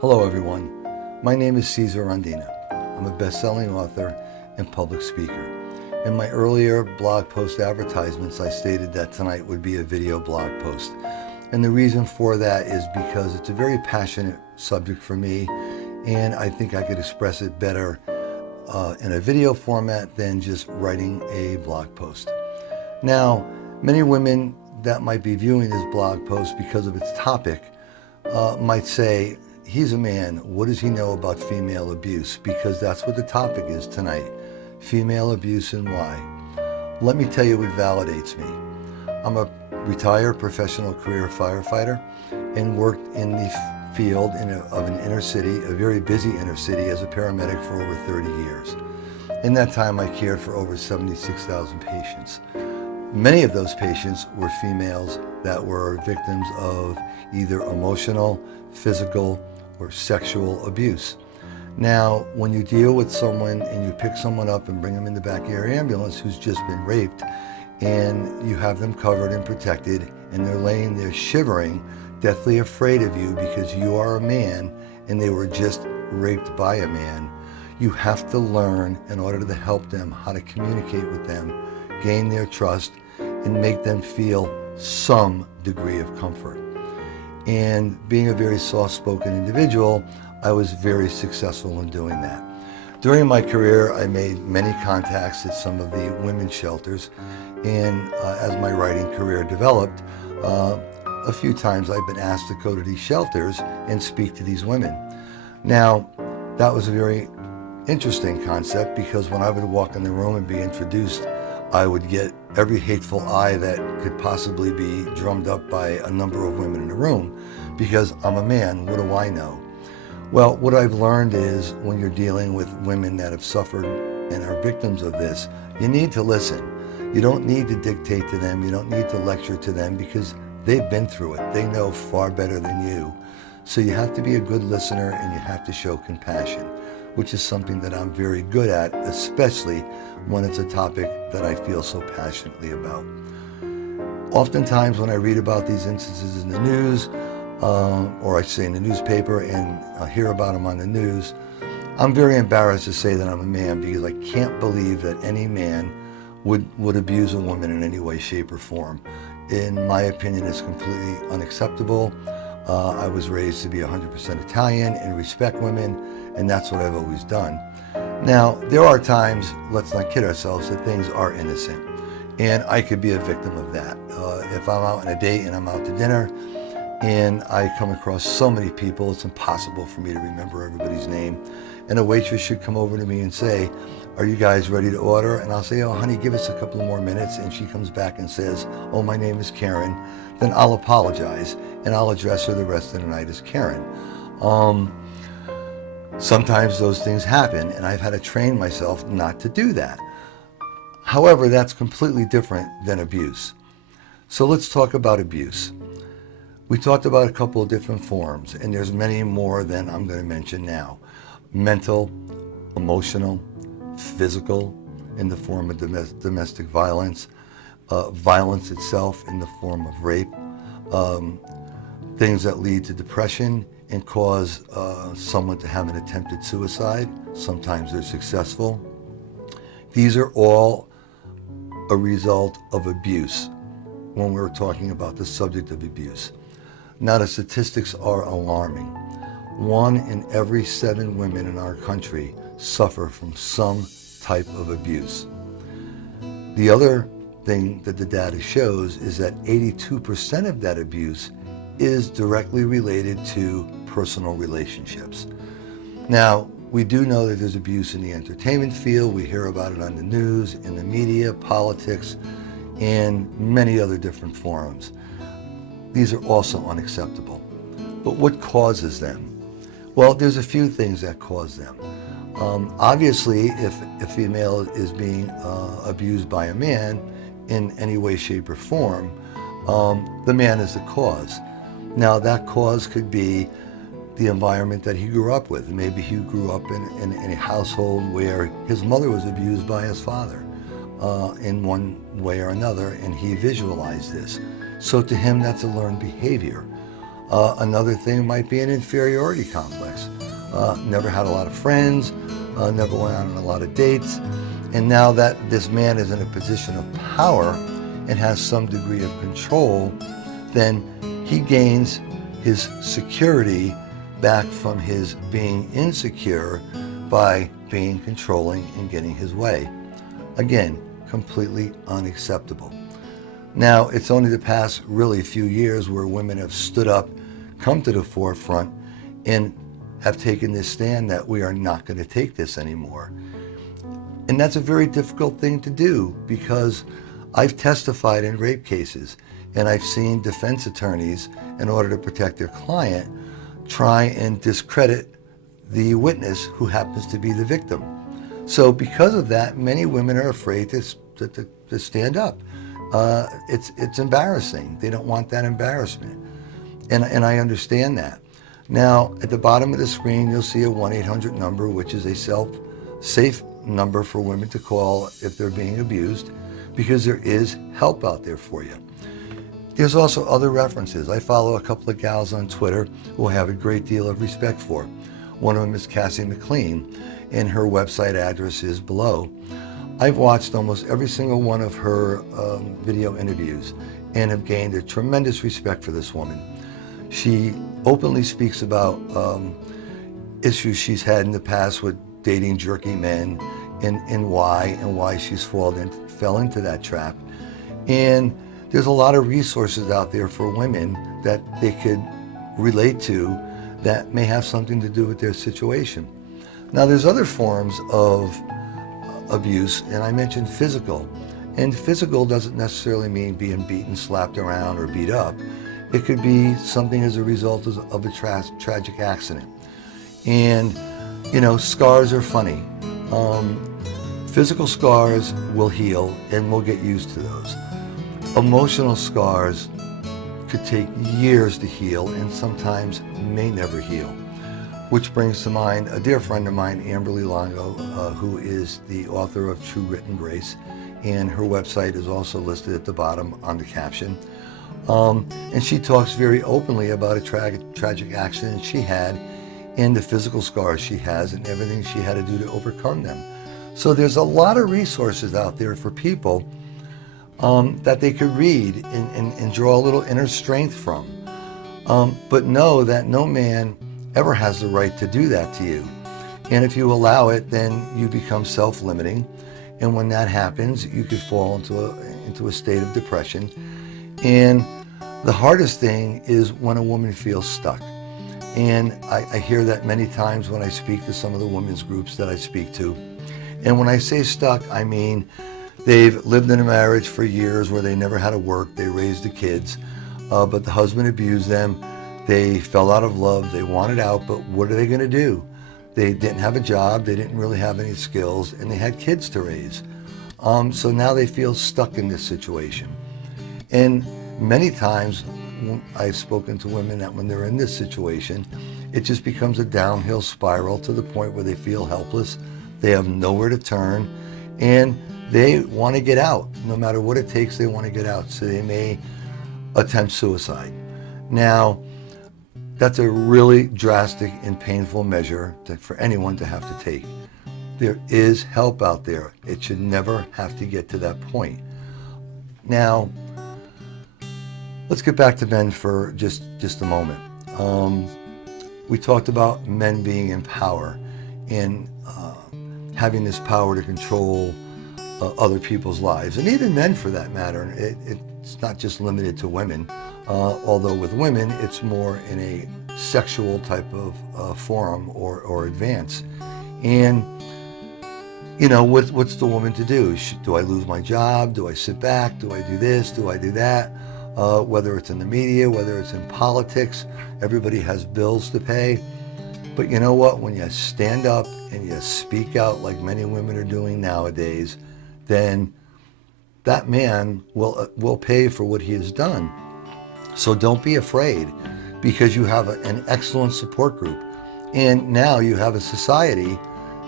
Hello everyone, my name is Rondina. I'm a best-selling author and public speaker. In my earlier blog post advertisements, I stated that tonight would be a video blog post. And the reason for that is because it's a very passionate subject for me, and I think I could express it better in a video format than just writing a blog post. Now, many women that might be viewing this blog post because of its topic might say, he's a man, what does he know about female abuse? Because that's what the topic is tonight, female abuse and why. Let me tell you what validates me. I'm a retired professional career firefighter and worked in the field of an inner city, a very busy inner city, as a paramedic for over 30 years. In that time, I cared for over 76,000 patients. Many of those patients were females that were victims of either emotional, physical, or sexual abuse. Now, when you deal with someone and you pick someone up and bring them in the back air ambulance who's just been raped, and you have them covered and protected, and they're laying there shivering, deathly afraid of you because you are a man and they were just raped by a man, you have to learn, in order to help them, how to communicate with them, gain their trust, and make them feel some degree of comfort. And being a very soft-spoken individual, I was very successful in doing that. During my career, I made many contacts at some of the women's shelters, and as my writing career developed, a few times I've been asked to go to these shelters and speak to these women. Now, that was a very interesting concept, because when I would walk in the room and be introduced, I would get every hateful eye that could possibly be drummed up by a number of women in the room, because I'm a man, what do I know? Well, what I've learned is, when you're dealing with women that have suffered and are victims of this, you need to listen. You don't need to dictate to them, you don't need to lecture to them, because they've been through it. They know far better than you. So you have to be a good listener, and you have to show compassion, which is something that I'm very good at, especially when it's a topic that I feel so passionately about. Oftentimes when I read about these instances in the news, or I say in the newspaper, and I hear about them on the news, I'm very embarrassed to say that I'm a man, because I can't believe that any man would abuse a woman in any way, shape, or form. In my opinion, it's completely unacceptable. I was raised to be 100% Italian and respect women, and that's what I've always done. Now, there are times, let's not kid ourselves, that things are innocent, and I could be a victim of that. If I'm out on a date and I'm out to dinner and I come across so many people, it's impossible for me to remember everybody's name, and a waitress should come over to me and say, are you guys ready to order? And I'll say, oh honey, give us a couple more minutes, and she comes back and says, oh, my name is Karen. Then I'll apologize, and I'll address her the rest of the night as Karen. Sometimes those things happen, and I've had to train myself not to do that. However, that's completely different than abuse. So let's talk about abuse. We talked about a couple of different forms, and there's many more than I'm going to mention now. Mental, emotional, physical, in the form of domestic violence, violence itself in the form of rape, things that lead to depression and cause someone to have an attempted suicide. Sometimes they're successful. These are all a result of abuse when we're talking about the subject of abuse. Now, the statistics are alarming. 1 in every 7 women in our country suffer from some type of abuse. The other thing that the data shows is that 82% of that abuse is directly related to personal relationships. Now, we do know that there's abuse in the entertainment field. We hear about it on the news, in the media, politics, and many other different forums. These are also unacceptable. But what causes them? Well, there's a few things that cause them. Obviously, if a female is being abused by a man in any way, shape, or form, the man is the cause. Now, that cause could be the environment that he grew up with. Maybe he grew up in a household where his mother was abused by his father in one way or another, and he visualized this. So to him, that's a learned behavior. Another thing might be an inferiority complex. Never had a lot of friends, never went out on a lot of dates, and now that this man is in a position of power and has some degree of control, then he gains his security back from his being insecure by being controlling and getting his way. Again, completely unacceptable. Now, it's only the past really few years where women have stood up, come to the forefront, and have taken this stand that we are not going to take this anymore. And that's a very difficult thing to do, because I've testified in rape cases, and I've seen defense attorneys, in order to protect their client, try and discredit the witness who happens to be the victim. So because of that, many women are afraid to stand up. It's embarrassing. They don't want that embarrassment. And I understand that. Now, at the bottom of the screen, you'll see a 1-800 number, which is a safe number for women to call if they're being abused, because there is help out there for you. There's also other references. I follow a couple of gals on Twitter who I have a great deal of respect for. One of them is Cassie McLean, and her website address is below. I've watched almost every single one of her video interviews and have gained a tremendous respect for this woman. She openly speaks about issues she's had in the past with dating jerky men, and why she's fell into that trap. And there's a lot of resources out there for women that they could relate to that may have something to do with their situation. Now, there's other forms of abuse, and I mentioned physical. And physical doesn't necessarily mean being beaten, slapped around, or beat up. It could be something as a result of a tragic accident. And, scars are funny. Physical scars will heal, and we'll get used to those. Emotional scars could take years to heal, and sometimes may never heal. Which brings to mind a dear friend of mine, Amberly Longo, who is the author of True Written Grace, and her website is also listed at the bottom on the caption. And she talks very openly about a tragic accident she had, and the physical scars she has, and everything she had to do to overcome them. So there's a lot of resources out there for people that they could read and draw a little inner strength from. But know that no man ever has the right to do that to you. And if you allow it, then you become self-limiting. And when that happens, you could fall into a state of depression. And the hardest thing is when a woman feels stuck. And I hear that many times when I speak to some of the women's groups that I speak to. And when I say stuck, I mean they've lived in a marriage for years where they never had to work, they raised the kids, but the husband abused them, they fell out of love, they wanted out, but what are they going to do? They didn't have a job, they didn't really have any skills, and they had kids to raise. So now they feel stuck in this situation. And many times I've spoken to women that when they're in this situation, it just becomes a downhill spiral to the point where they feel helpless, they have nowhere to turn, and they want to get out. No matter what it takes, they want to get out. So they may attempt suicide. Now, that's a really drastic and painful measure for anyone to have to take. There is help out there. It should never have to get to that point. Now, let's get back to men for just a moment. We talked about men being in power and having this power to control other people's lives, and even men for that matter. It's not just limited to women, although with women it's more in a sexual type of forum or advance. And what's the woman to do? Do I lose my job? Do I sit back? Do I do this? Do I do that? Whether it's in the media, whether it's in politics, everybody has bills to pay. But you know what? When you stand up and you speak out like many women are doing nowadays, then that man will pay for what he has done. So don't be afraid, because you have an excellent support group. And now you have a society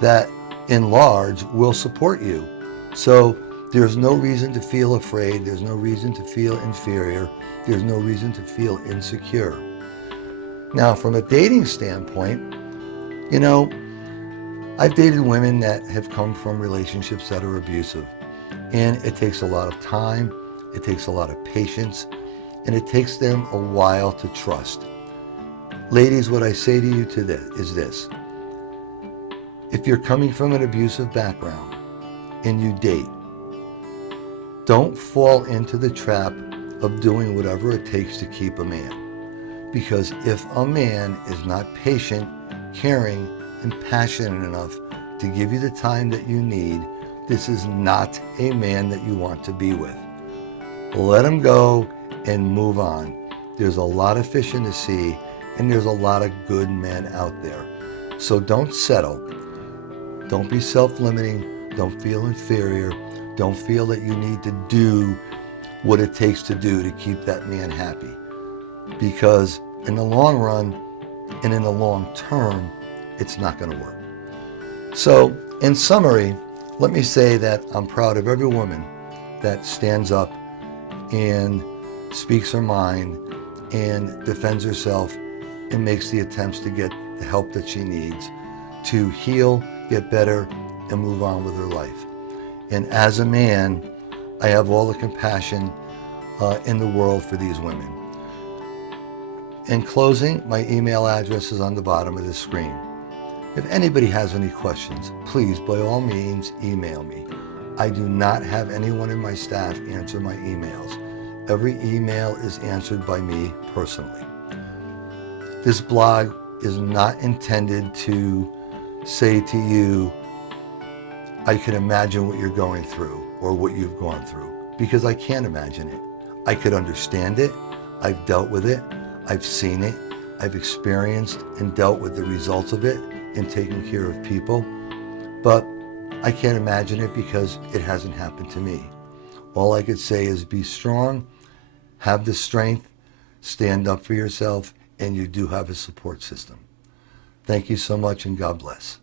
that, in large, will support you. So there's no reason to feel afraid. There's no reason to feel inferior. There's no reason to feel insecure. Now, from a dating standpoint, you know, I've dated women that have come from relationships that are abusive. And it takes a lot of time, it takes a lot of patience, and it takes them a while to trust. Ladies, what I say to you today is this. If you're coming from an abusive background and you date, don't fall into the trap of doing whatever it takes to keep a man. Because if a man is not patient, caring, and passionate enough to give you the time that you need, this is not a man that you want to be with. Let him go and move on. There's a lot of fish in the sea, and there's a lot of good men out there. So don't settle. Don't be self-limiting. Don't feel inferior. Don't feel that you need to do what it takes to do to keep that man happy. Because in the long run and in the long term, it's not going to work. So in summary, let me say that I'm proud of every woman that stands up and speaks her mind and defends herself and makes the attempts to get the help that she needs to heal, get better, and move on with her life. And as a man, I have all the compassion in the world for these women. In closing, my email address is on the bottom of the screen. If anybody has any questions, please, by all means, email me. I do not have anyone in my staff answer my emails. Every email is answered by me personally. This blog is not intended to say to you, I can imagine what you're going through or what you've gone through, because I can't imagine it. I could understand it. I've dealt with it. I've seen it. I've experienced and dealt with the results of it in taking care of people, but I can't imagine it because it hasn't happened to me. All I could say is be strong, have the strength, stand up for yourself, and you do have a support system. Thank you so much, and God bless.